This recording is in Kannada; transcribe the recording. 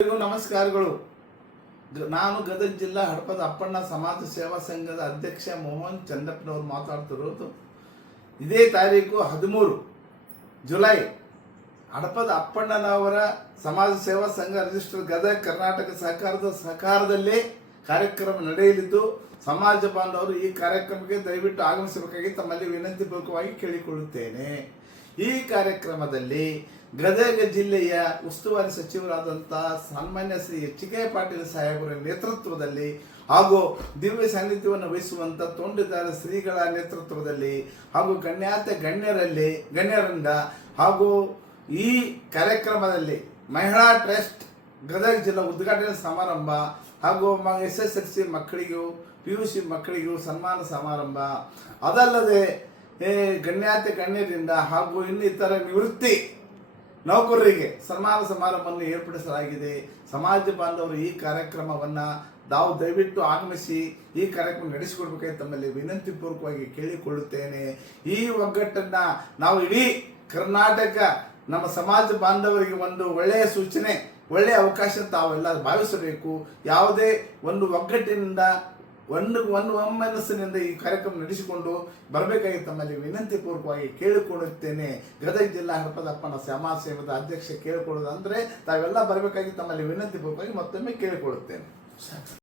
ನಮಸ್ಕಾರಗಳು. ನಾನು ಗದಗ ಜಿಲ್ಲಾ ಹಡಪದ ಅಪ್ಪಣ್ಣ ಸಮಾಜ ಸೇವಾ ಸಂಘದ ಅಧ್ಯಕ್ಷ ಮೋಹನ್ ಚಂದಪ್ಪನವರು ಮಾತಾಡ್ತಿರೋದು. ಇದೇ ತಾರೀಕು 13 ಜುಲೈ ಹಡಪದ ಅಪ್ಪಣ್ಣನವರ ಸಮಾಜ ಸೇವಾ ಸಂಘ ರಿಜಿಸ್ಟರ್ ಗದಗ ಕರ್ನಾಟಕ ಸಹಕಾರದಲ್ಲಿ ಕಾರ್ಯಕ್ರಮ ನಡೆಯಲಿದ್ದು, ಸಮಾಜ ಬಾಂಧವರು ಈ ಕಾರ್ಯಕ್ರಮಕ್ಕೆ ದಯವಿಟ್ಟು ಆಗಮಿಸಬೇಕಾಗಿ ತಮ್ಮಲ್ಲಿ ವಿನಂತಿ ಪೂರ್ವಕವಾಗಿ ಕೇಳಿಕೊಳ್ಳುತ್ತೇನೆ. ಈ ಕಾರ್ಯಕ್ರಮದಲ್ಲಿ ಗದಗ ಜಿಲ್ಲೆಯ ಉಸ್ತುವಾರಿ ಸಚಿವರಾದಂತಹ ಸನ್ಮಾನ್ಯ ಶ್ರೀ ಎಚ್.ಕೆ. ಪಾಟೀಲ್ ಸಾಹೇಬರ ನೇತೃತ್ವದಲ್ಲಿ ಹಾಗೂ ದಿವ್ಯ ಸಾನ್ನಿಧ್ಯವನ್ನು ವಹಿಸುವಂತ ತೋಂಡಿದಾರ ಶ್ರೀಗಳ ನೇತೃತ್ವದಲ್ಲಿ ಹಾಗೂ ಗಣ್ಯರಿಂದ ಹಾಗೂ ಈ ಕಾರ್ಯಕ್ರಮದಲ್ಲಿ ಮಹಿಳಾ ಟ್ರಸ್ಟ್ ಗದಗ ಜಿಲ್ಲಾ ಉದ್ಘಾಟನೆ ಸಮಾರಂಭ ಹಾಗೂ SSLC ಮಕ್ಕಳಿಗೂ PUC ಮಕ್ಕಳಿಗೂ ಸನ್ಮಾನ ಸಮಾರಂಭ, ಅದಲ್ಲದೆ ಗಣ್ಯರಿಂದ ಹಾಗೂ ಇನ್ನಿತರ ನಿವೃತ್ತಿ ನೌಕರರಿಗೆ ಸನ್ಮಾನ ಸಮಾರಂಭವನ್ನು ಏರ್ಪಡಿಸಲಾಗಿದೆ. ಸಮಾಜ ಬಾಂಧವರು ಈ ಕಾರ್ಯಕ್ರಮವನ್ನು ನಾವು ದಯವಿಟ್ಟು ಆಗಮಿಸಿ ಈ ಕಾರ್ಯಕ್ರಮ ನಡೆಸಿಕೊಡ್ಬೇಕಾಗಿ ತಮ್ಮಲ್ಲಿ ವಿನಂತಿ ಪೂರ್ವಕವಾಗಿ ಕೇಳಿಕೊಳ್ಳುತ್ತೇನೆ. ಈ ಒಗ್ಗಟ್ಟನ್ನ ನಾವು ಇಡೀ ಕರ್ನಾಟಕ ನಮ್ಮ ಸಮಾಜ ಬಾಂಧವರಿಗೆ ಒಂದು ಒಳ್ಳೆಯ ಸೂಚನೆ, ಒಳ್ಳೆಯ ಅವಕಾಶ ತಾವೆಲ್ಲ ಭಾವಿಸಬೇಕು. ಯಾವುದೇ ಒಂದು ಒಗ್ಗಟ್ಟಿನಿಂದ ಒಂದು ಒಮ್ಮನಸ್ಸಿನಿಂದ ಈ ಕಾರ್ಯಕ್ರಮ ನಡೆಸಿಕೊಂಡು ಬರಬೇಕಾಗಿ ತಮ್ಮಲ್ಲಿ ವಿನಂತಿ ಪೂರ್ವಕವಾಗಿ ಕೇಳಿಕೊಳ್ಳುತ್ತೇನೆ. ಗದಗ ಜಿಲ್ಲಾ ಹಡಪದ ಅಪ್ಪಣ್ಣ ಸಮಾಜ ಸೇವದ ಅಧ್ಯಕ್ಷ ಕೇಳಿಕೊಳ್ಳೋದು ಅಂದ್ರೆ ತಾವೆಲ್ಲ ಬರಬೇಕಾಗಿ ತಮ್ಮಲ್ಲಿ ವಿನಂತಿ ಪೂರ್ವಕವಾಗಿ ಮತ್ತೊಮ್ಮೆ ಕೇಳಿಕೊಳ್ಳುತ್ತೇನೆ.